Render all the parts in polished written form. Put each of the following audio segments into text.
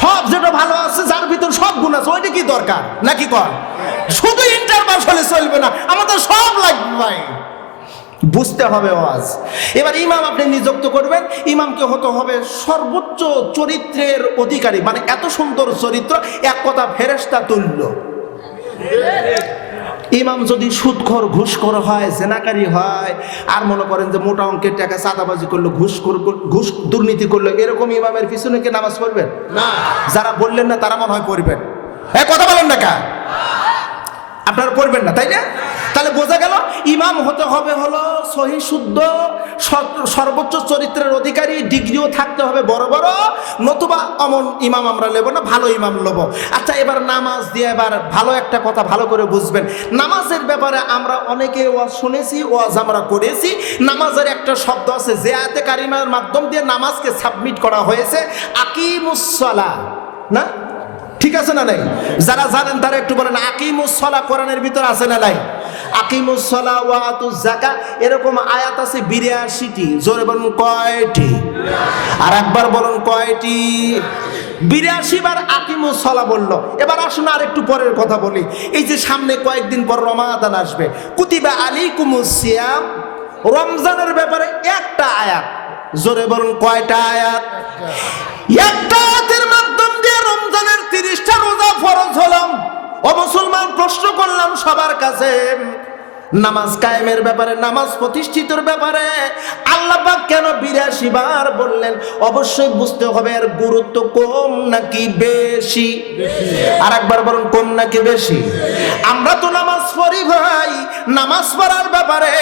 সব যেটা ভালো আছে যার ভিতর সব গুণ আছে ওইটা কি দরকার নাকি কর? শুধু ইন্টারভাল হলে চলবে না, আমাদের সব লাগবে ভাই, বুঝতে হবে ওয়াজ। এবার ইমাম আপনি নিযুক্ত করবেন, ইমামকে হতে হবে সর্বোচ্চ চরিত্রের অধিকারী, মানে এত সুন্দর চরিত্র, এক কথা ফেরেশতা তুল্য। ইমাম যদি সুদখোর ঘুষখোর হয়, জেনাকারী হয়, আর মনে করেন যে মোটা অঙ্কের টাকা চাঁদাবাজি করলো, ঘুষ দুর্নীতি করলো, এরকম ইমামের পিছনে কি নামাজ পড়বেন? না। যারা বললেন না তারা মনে হয় পড়বেন। কথা বলেন না কা? আপনারা পড়বেন না, তাই না? তাহলে বোঝা গেল ইমাম হতে হবে হলো সহি শুদ্ধ, সর্বোচ্চ চরিত্রের অধিকারী, ডিগ্রিও থাকতে হবে বড় বড়, নতুবা অমন ইমাম আমরা নেব না, ভালো ইমাম নেব। আচ্ছা, এবার নামাজ দিয়ে এবার ভালো একটা কথা ভালো করে বুঝবেন। নামাজের ব্যাপারে আমরা অনেকে ওয়াজ শুনেছি, ওয়াজ আমরা করেছি। নামাজের একটা শব্দ আছে যে আয়াতে কারিমার মাধ্যম দিয়ে নামাজকে সাবমিট করা হয়েছে, আকিমুসসালাহ, না? ঠিক আছে না নাই? যারা জানেন তারা একটু বলেন আকিমুস সালাহ কোরআনের ভিতর আছে না নাই? আকিমুস সালাহ ওয়া আতুজ যাকাত, এরকম আয়াত আছে 82টি। জোরে বলুন কয়টি? আর একবার বলুন কয়টি? 82 বার আকিমুস সালাহ বললো। এবার আসুন আর একটু পরের কথা বলি। এই যে সামনে কয়েকদিন পর রমাদান আসবে, কুতিবা আলাইকুমুস সিয়াম, রমজানের ব্যাপারে একটা আয়াত। জোরে বলুন কয়টা আয়াত? একটা আয়াতের মাধ্যম দিয়ে রমজানের 30টা রোজা ফরজ হলাম। ও মুসলমান, প্রশ্ন করলাম সবার কাছে, নামাজ কায়েমের ব্যাপারে, নামাজ প্রতিষ্ঠিতর ব্যাপারে আল্লাহ পাক কেন 82 বার বললেন? অবশ্যই বুঝতে হবে এর গুরুত্ব কম নাকি বেশি। আর একবার বলুন কম নাকি বেশি? আমরা তো নামাজ পড়ি ভাই, নামাজ পড়ার ব্যাপারে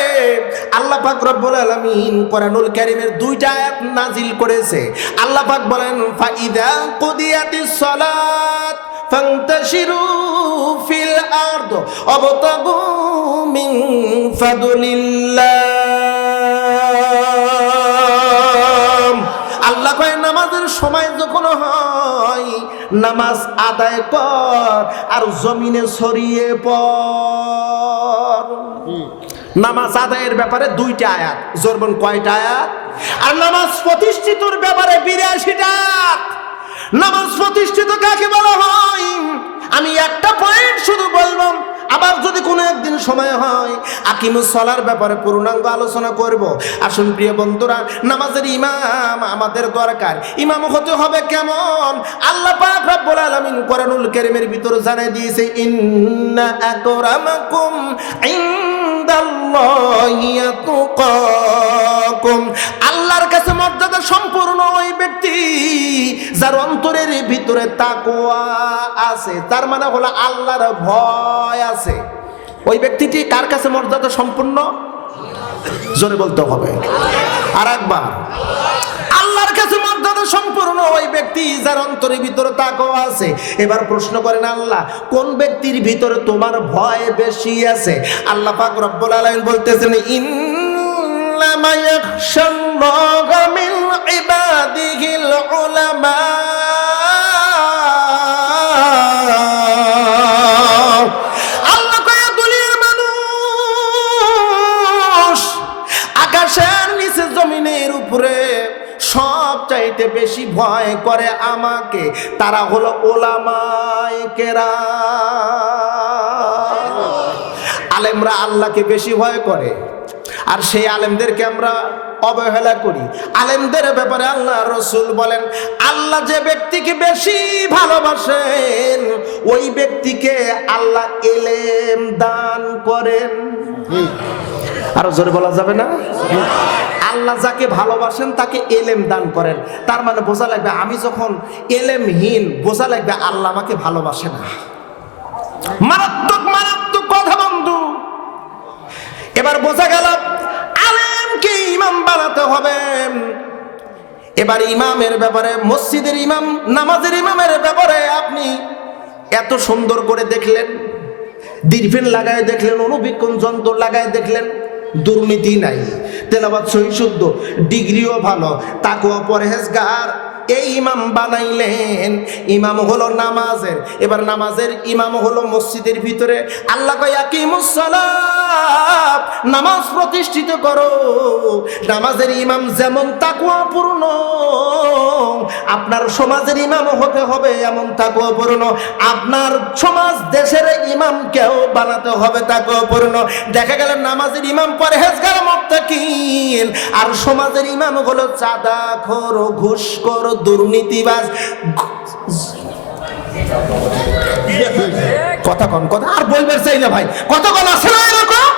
আল্লাহ পাক রব্বুল আলামিন কোরআনুল কারীমের 2টা আয়াত নাজিল করেছে। আল্লাহ পাক বলেন ফাইদা কুদিয়াতিস সালাত ফান্তাশিরু ফিল আরদ ওয়াবতাগু মিন ফাদলিল্লাহ। আল্লাহ কয় নামাজের সময় যখন হয় নামাজ আদায় কর আর জমিনে ছড়িয়ে পড়। নামাজ আদায়ের ব্যাপারে 2টা আয়াত। জোরবন কয়টা আয়াত? আর নামাজ প্রতিষ্ঠিতর ব্যাপারে 82টা আয়াত। নামাজ প্রতিষ্ঠিত কাকে বলা হয়? আমি একটা পয়েন্ট শুধু বলবো, আবার যদি কোনো একদিন সময় হয় আকিমুস সালার ব্যাপারে পূর্ণাঙ্গ আলোচনা করব। আসুন প্রিয় বন্ধুরা, নামাজের ইমাম আমাদের দরকার। ইমাম হতে হবে কেমন? আল্লাহ পাক রব্বুল আলামিন কোরআনুল কারীমের ভিতরে জানিয়ে দিয়েছে, ইন্না আকরামাকুম ইনদাল্লাহি আতকাকুম। আল্লাহর কাছে মর্যাদা সম্পূর্ণ ওই ব্যক্তি যার অন্তরের ভিতরে তাকওয়া আছে, তার মানে হলো আল্লাহর ভয় আছে। ওই ব্যক্তিটি কার কাছে মর্যাদা সম্পূর্ণ? জোরে বলতে হবে আর একবার, আল্লাহর কাছে মর্যাদা সম্পূর্ণ ওই ব্যক্তি যার অন্তরের ভিতরে তাকওয়া আছে। এবার প্রশ্ন করেন, আল্লাহ কোন ব্যক্তির ভিতরে তোমার ভয় বেশি আছে? আল্লাহ পাক রব্বুল আলামিন বলতেছেন, ইন্নামা ইয়াখশাল্লাহা মিন ইবাদিহিল উলামা। আল্লাহ কয় দুনিয়ার মানুষ আকাশের নিচে জমিনের উপরে সব চাইতে বেশি ভয় করে আমাকে, তারা হলো উলামায়ে কেরাম। আলেমরা আল্লাহকে বেশি ভয় করে, আর সেই আলেমদেরকে আমরা অবহেলা করি। আলেমদের ব্যাপারে আল্লাহ রাসূল বলেন, আল্লাহ যে ব্যক্তিকে বেশি ভালোবাসেন ওই ব্যক্তিকে আল্লাহ ইলম দান করেন। আরো জোরে বলা যাবে না? আল্লাহ যাকে ভালোবাসেন তাকে ইলম দান করেন। তার মানে বোঝা লাগবে আমি যখন ইলমহীন, বোঝা লাগবে আল্লাহ আমাকে ভালোবাসে না। মারাত্মক মারাত্মক কথা বন্ধু। এবার বোঝা গেল আলেমকে ইমাম বানাতে হবে। এবার ইমামের ব্যাপারে, মসজিদের ইমাম, নামাজের ইমামের ব্যাপারে আপনি এত সুন্দর করে দেখলেন, দীর্ঘেন লাগায় দেখলেন, অনুবীক্ষণ যন্ত্র লাগায় দেখলেন, দুর্নীতি নাই, তেলাওয়াত সহি শুদ্ধ, ডিগ্রিও ভালো, তাকওয়া পরহেজগার, এই ইমাম বানাইলেন। ইমাম হলো নামাজের, এবার নামাজের ইমাম হলো মসজিদের ভিতরে। আল্লাহ কয় আকিমুস সালাত, নামাজ প্রতিষ্ঠিত করো। নামাজের ইমাম যেমন তাকওয়াপূর্ণ, আপনার সমাজের ইমাম হতে হবে এমন তাকওয়াপূর্ণ। আপনার সমাজ দেশের ইমামকেও বানাতে হবে তাকওয়াপূর্ণ। দেখা গেল নামাজের ইমাম পরহেজগার মুত্তাকিন, আর সমাজের ইমাম হলো চাঁদাখোর, ঘুষখোর, দুর্নীতিবাজ। কথা কন, কথা আর বলবে চাই না ভাই, কথা কন আছে না এরকম?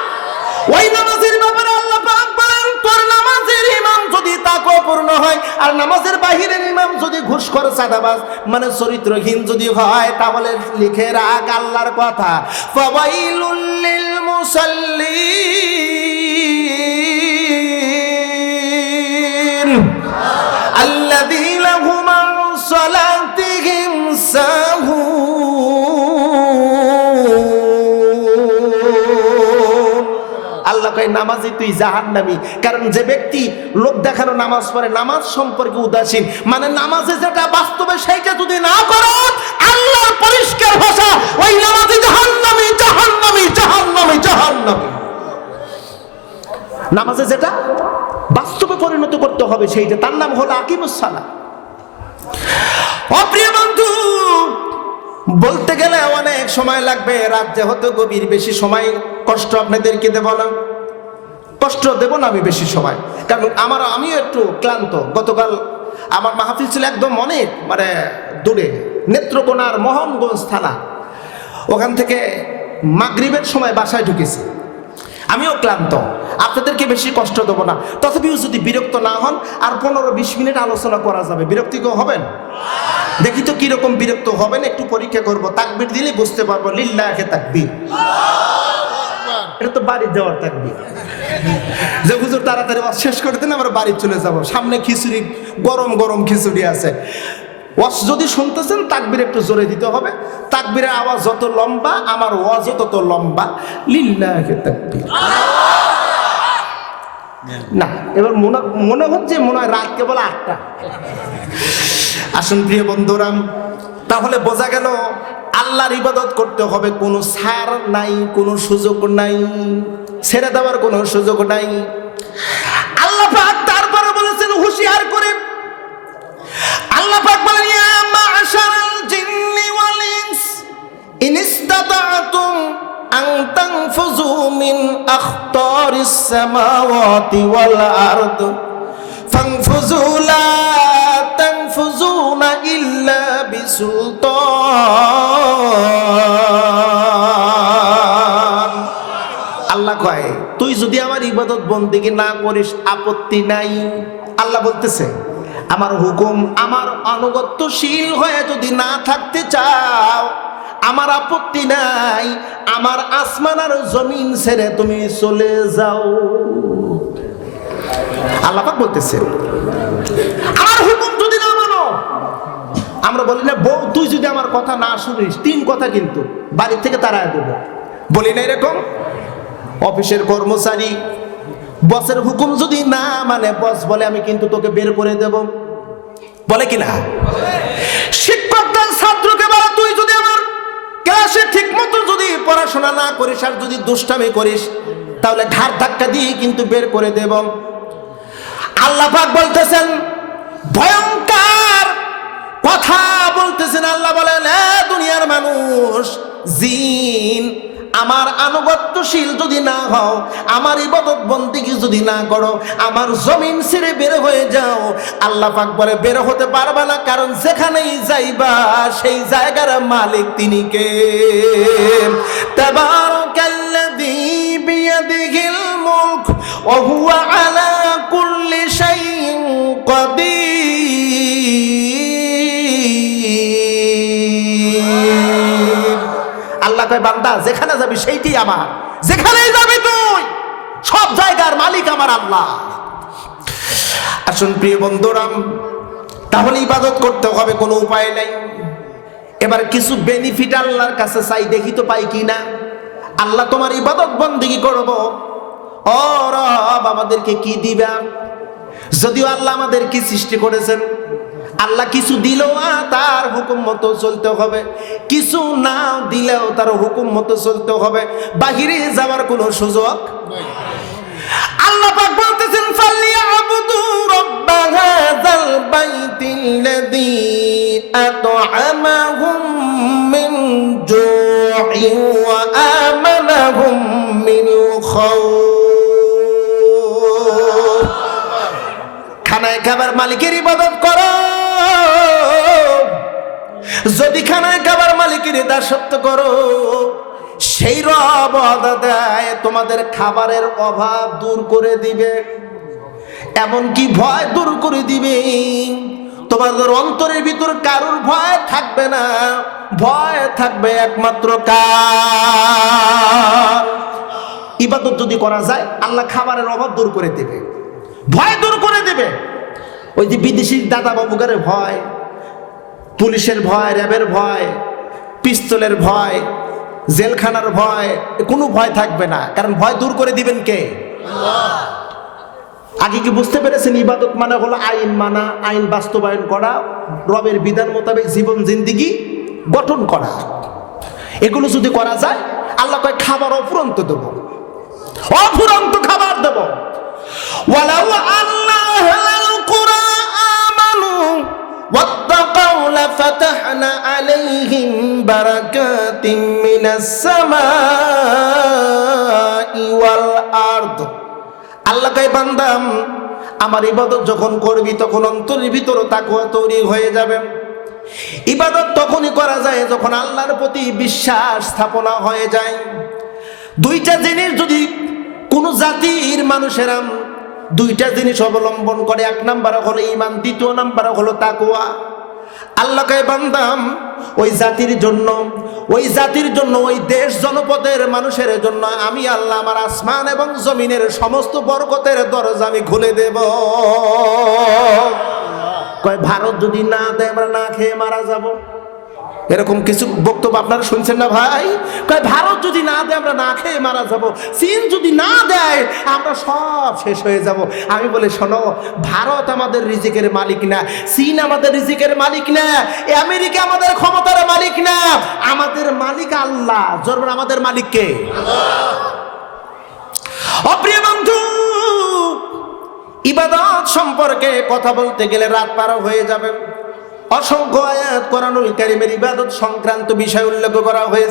ওই নামাজের ব্যাপারে আল্লাহ পাক বলেন, তোর নামাজের ইমাম যদি তাকওয়াপূর্ণ হয় আর নামাজের বাহিরের ইমাম যদি ঘুষখোর, চাঁদাবাজ, মানে চরিত্রহীন যদি হয়, তাহলে লিখে রাখ আল্লাহর কথা, ফাওয়াইলুল লিল মুসাল্লিন আল্লাযীনা হুম আন সালাতিহিম সাহুন। আল্লাহ কয় নামাজি তুই জাহান্নামী। কারণ যে ব্যক্তি লোক দেখানো নামাজ পড়ে, নামাজ সম্পর্কে উদাসীন, মানে নামাজে যেটা বাস্তবে সেইটা যদি না করো, আল্লাহর পরিষ্কার ভাষা, ওই নামাজি জাহান্নামী, জাহান্নামী, জাহান্নামী, জাহান্নামী। নামাজে যেটা বাস্তবে পরিণত করতে হবে সেইটা, তার নাম হলো আকিমুস সালাত। অপ্রিয় বন্ধু, বলতে গেলে অনেক সময় লাগবে, রাত হতে গভীর, বেশি সময় কষ্ট আপনাদেরকে দেব না, কষ্ট দেব না আমি বেশি সময়, কারণ আমিও একটু ক্লান্ত। গতকাল আমার মাহফিল ছিল একদম অনেক মানে দূরে, নেত্রকোনার মোহনগঞ্জ থানা। ওখান থেকে মাগরিবের সময় বাসায় ঢুকেছি, আমিও ক্লান্ত, আপনাদেরকে বেশি কষ্ট দেবো না। তথাপিও যদি বিরক্ত না হন, আর 15-20 মিনিট আলোচনা করা যাবে। বিরক্তিকর হবেন? দেখি তো কিরকম বিরক্ত হবেন, একটু পরীক্ষা করব। তাকবীর দিলে বুঝতে পারবো লিল্লাহে তাকবীর। এটা তো বাড়ি যাওয়ার তাকবীর, যে হুজুর তাড়াতাড়ি শেষ করে দেন, আমরা বাড়ি চলে যাব, সামনে খিচুড়ি, গরম গরম খিচুড়ি আছে। ওয়াজ যদি শুনতেছেন, তাকবীর একটু জোরে দিতে হবে। তাকবীরের আওয়াজ যত লম্বা, আমার ওয়াজও তত লম্বা। লিল্লাহে তাকবীর। না, এবার মনে হচ্ছে মনে হয় রাত কেবল 8টা। আসুন প্রিয় বন্ধুরা, তাহলে বোঝা গেল আল্লাহর ইবাদত করতে হবে, কোনো ছাড় নাই, কোনো সুযোগ নাই, ছেড়ে দেওয়ার কোনো সুযোগ নাই। আল্লাহ পাক তারপরে বলেছেন হুঁশিয়ার করে, আল্লাহ পাক বলেন ইয়া মা'শারাল জিন্নি ওয়াল ইনস ইন ইসতাতা'তুম আন তানফুযু মিন আখতারিস সামাওয়াতি ওয়াল আরদ ফানফুযু লা তানফুযুনা ইল্লা বিসুলতান। আল্লাহ কয় তুই যদি আমার ইবাদত বন্দেগী না করিস আপত্তি নাই। আল্লাহ বলতেছে আমার হুকুম, আমার আনুগত্যশীল হয়ে যদি না থাকতে চাও, আমার আপত্তি নাই, আমার আসমান আর জমিন ছেড়ে তুমি চলে যাও। আল্লাহ পাক বলতেছে আমার হুকুম যদি না মানো, আমরা বলি না বউ তুই যদি আমার কথা না শুনিস, 3 কথা কিন্তু বাড়ি থেকে তাড়ায় দেবো, বলি না এরকম? অফিসের কর্মচারী বসের হুকুম যদি না মানে, বস বলে আমি কিন্তু তোকে বের করে দেব, বলে কিনা? শিক্ষকদের ছাত্রকে বলে তুই যদি আমার ক্লাসে ঠিক মতো যদি পড়াশোনা না করিস আর যদি দুষ্টামি করিস, তাহলে ঘাড় ধাক্কা দিয়ে কিন্তু বের করে দেব। আল্লাহ পাক বলতেছেন ভয়ঙ্কর কথা বলতেছেন। আল্লাহ বলেন এ দুনিয়ার মানুষ, জিন, আমার আনুগত্যশীল যদি না হও, আমার ইবাদত বন্দেগী যদি না করো, আমার জমিন ছেড়ে বের হয়ে যাও। আল্লাহ পাক বলে বের হতে পারবে না, কারণ যেখানেই যাইবা সেই জায়গার মালিক তিনি কে? তাবারাকাল্লাযী বিয়াদিহিল মুলক ওয়া হুয়া আলা কুল্লি শাইইন কাদির। আল্লাহ কয় বান্দা যেখানে যাবি সেইটি আমার, যেখানেই যাবি তুই, সব জায়গার মালিক আমার আল্লাহ। আসুন প্রিয় বন্ধুরা, তাহলে ইবাদত করতে হবে, কোনো উপায় নাই। এবার কিছু বেনিফিট আল্লাহর কাছে চাই, দেখি তো পাই কি না। আল্লাহ তোমার ইবাদত বন্দেগী করব, ও রব আমাদেরকে কি দিবা? যদিও আল্লাহ আমাদের কি সৃষ্টি করেছেন, আল্লাহ কিছু দিলেও তার হুকুম মতো চলতে হবে, কিছু না দিলেও তার হুকুম মতো চলতে হবে, বাহিরে যাওয়ার কোনো সুযোগ নেই। আল্লাহ পাক বলতেছেন ফালিয়াবুদু রাব্ব হাযাল বাইতিল্লাযী আত'আমাহুম মিন জু'ইন ওয়া আমানাহুম মিন খাউফ। খানায় খাবার মালিকের ইবাদত করো, যদি খানায় খাবার মালিকের দাসত্ব করো, সেই রব দেয় তোমাদের খাবারের অভাব দূর করে দিবে, এমনকি ভয় দূর করে দিবে। তোমাদের অন্তরের ভিতর কারোর ভয় থাকবে না, ভয় থাকবে একমাত্র কার? ইবাদত যদি করা যায় আল্লাহ খাবারের অভাব দূর করে দেবে, ভয় দূর করে দেবে। ওই যে বিদেশি দাদা বাবুগারের ভয়, পুলিশের ভয়, র্যাবের ভয়, পিস্তলের ভয়, জেলখানার ভয়, কোনো ভয় থাকবে না, কারণ ভয় দূর করে দিবেন কে? আল্লাহ। আগে কি বুঝতে পেরেছেন? ইবাদত মানে হলো আইন মানা, আইন বাস্তবায়ন করা, রবের বিধান মোতাবেক জীবন জিন্দিগি গঠন করা। এগুলো যদি করা যায় আল্লাহ কয় খাবার অফুরন্ত দেব, অফুরন্ত খাবার দেব। ওয়ালাউ আল্লাহুল কুরআন আমানু ওয়াত্তাকাউ লাফাতাহনা আলাইহিম বারাকাতিম মিনাস সামাই ওয়াল আরদ। আল্লাহ কয় বান্দাম আমার ইবাদত যখন করবি তখন অন্তরের ভিতর তাকওয়া তৈরি হয়ে যাবে। ইবাদত তখনই করা যায় যখন আল্লাহর প্রতি বিশ্বাস স্থাপনা হয়ে যায়। দুইটা জিনিস যদি কোনো জাতির মানুষেরা দুইটা জিনিস অবলম্বন করে, এক নাম্বার হলো ঈমান, দ্বিতীয় নাম্বার হলো তাকওয়া। আল্লাহ কয় বান্দাম ওই জাতির জন্য, ওই জাতির জন্য, ওই দেশ জনপদের মানুষের জন্য আমি আল্লাহ আমার আসমান এবং জমিনের সমস্ত বরকতের দরজা আমি খুলে দেব। কয় ভারত যদি না দেয় আমরা না খেয়ে মারা যাব। এরকম কিছু বক্তব্য আপনারা শুনছেন না ভাই? কয় ভারত যদি না দেয় আমরা না খেয়ে মারা যাব, চীন যদি না দেয় আমরা সব শেষ হয়ে যাব। আমি বলে শোনো, ভারত আমাদের রিজিকের মালিক না, চীন আমাদের রিজিকের মালিক না, আমেরিকা আমাদের ক্ষমতার মালিক না, আমাদের মালিক আল্লাহ। জোর আমাদের মালিক কে? অপ্রিয় বন্ধু, ইবাদত সম্পর্কে কথা বলতে গেলে রাত পার হয়ে যাবে। অসংখ্য আয়াত কোরআনুল কারীমের ইবাদত সংক্রান্ত বিষয় উল্লেখ করা হয়েছে।